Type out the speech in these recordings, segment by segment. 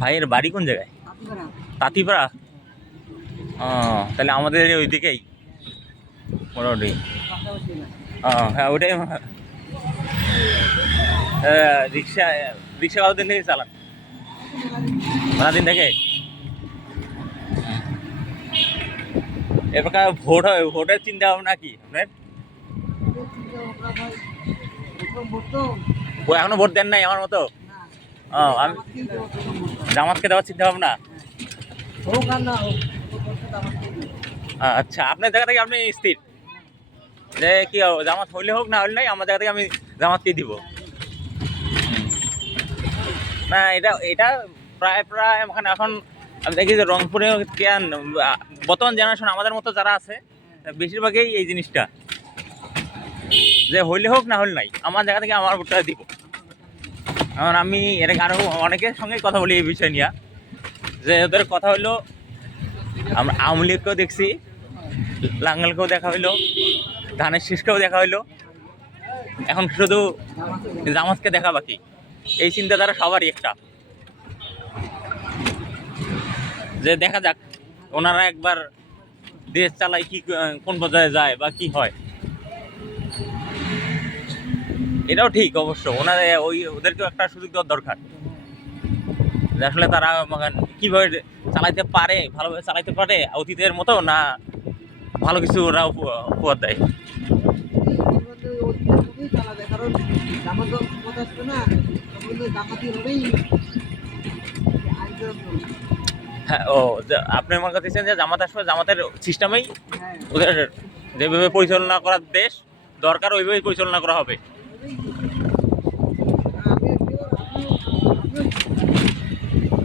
ভাইয়ের বাড়ি কোন জায়গায়? তাঁতিপাড়া। ও, তাহলে আমাদের ওই দিকেই মোটামুটি। ও হ্যাঁ, ওইটাই। রিক্সা রিক্সা কতদিন থেকে চালান? দিন থেকে। এবার ভোট হয়, ভোটের চিন্তা ভাবনা কি আপনার? ও এখনো ভোট দেন নাই আমার মতো? ও, আমি জামাতকে দেওয়ার চিন্তা ভাবনা। আচ্ছা, আপনার জায়গা থেকে আপনি স্থির যে কি জামাত হইলে হোক না হইলে নাই, আমার জায়গা থেকে আমি জামাতকে দিব। না, এটা এটা প্রায় প্রায় মানে এখন আমি দেখি যে রংপুরে কেন বর্তমান জেনারেশন আমাদের মতো যারা আছে বেশিরভাগই এই জিনিসটা, যে হইলে হোক না হইলে নাই, আমার জায়গা থেকে আমার ভোটটা দিব। কারণ আমি এর আরও অনেকের সঙ্গে কথা বলি এই বিষয় নিয়ে, যে ওদের কথা হইলো আমরা আওয়ামী লীগকেও দেখছি, লাঙ্গলকেও দেখা হইলো, ধানের শীষকেও দেখা হইলো, এখন শুধু জামাতকে দেখা বাকি। এই চিন্তাধারা সবারই একটা, যে দেখা যাক ওনারা একবার দেশ চালায় কি কোন পর্যায়ে যায় বা কি হয়। এটাও ঠিক অবশ্য, ওনারা ওদেরকেও একটা সুযোগ দেওয়ার দরকার, যে আসলে তারা কিভাবে চালাইতে পারে, ভালোভাবে চালাইতে পারে অতীতের মতো, না ভালো কিছু ওরা উপহার দেয়। হ্যাঁ, ও আপনি মনে করতেছেন যে জামাত আসবে, জামাতের সিস্টেমেই ওদের যেভাবে পরিচালনা করার দেশ দরকার ওইভাবেই পরিচালনা করা হবে।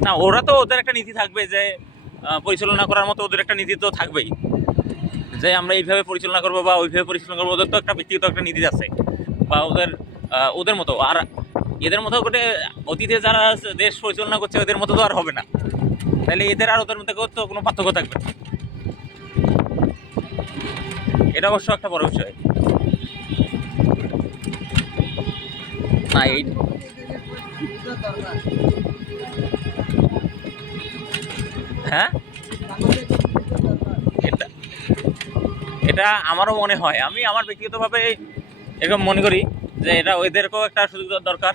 না, ওরা তো ওদের একটা নীতি থাকবে, যে পরিচালনা করার মতো ওদের একটা নীতি তো থাকবেই, যে আমরা এইভাবে পরিচালনা করবো বা ওইভাবে পরিচালনা করবো। ওদের তো একটা ব্যক্তিগত একটা নীতি আছে, বা ওদের মতো। আর এদের মতো করে অতীতে যারা দেশ পরিচালনা করছে ওদের মতো তো আর হবে না, তাহলে এদের আর ওদের মধ্যে তো কোনো পার্থক্য থাকবে না। এটা অবশ্য একটা বড় বিষয়। না, এই হ্যাঁ, এটা এটা আমারও মনে হয়। আমি আমার ব্যক্তিগতভাবে এরকম মনে করি যে এটা ওদেরকেও একটা সুযোগ দেওয়ার দরকার।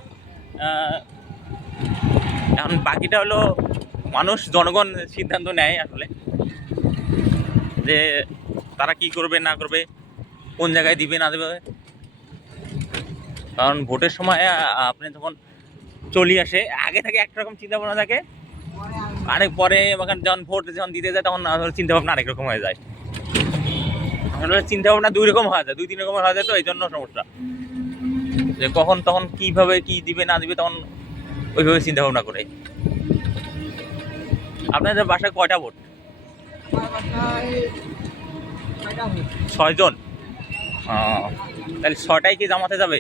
এখন বাকিটা হলো মানুষ, জনগণ সিদ্ধান্ত নেয় আসলে, যে তারা কি করবে না করবে, কোন জায়গায় দিবে না দেবে। কারণ ভোটের সময় আপনি যখন চলে আসে আগে থেকে একরকম চিন্তা ভাবনা থাকে, আরেক পরে যখন ভোট যখন দিতে যায় তখন চিন্তা ভাবনা আরেক রকম হয়ে যায়। চিন্তা ভাবনা দুই রকম হয়ে যায়, দুই তিন রকমের হয়ে যায়, তো এই জন্য সমস্যা, যে কখন তখন কিভাবে কি দিবে না দিবে তখন ওইভাবে চিন্তা ভাবনা করে। আপনাদের বাসায় কয়টা ভোট? 6 জন। তাহলে 6টাই কি জামাতে যাবে?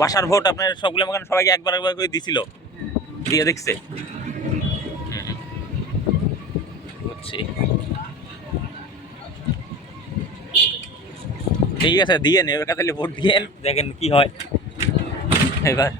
বাসার ভোট আপনার সবগুলো সবাইকে একবার একবার করে দিছিল, দিয়ে দেখছে। বুঝছি, ঠিক আছে, দিয়ে নেবে, তাহলে ভোট দিয়ে দেখেন কি হয় এবার।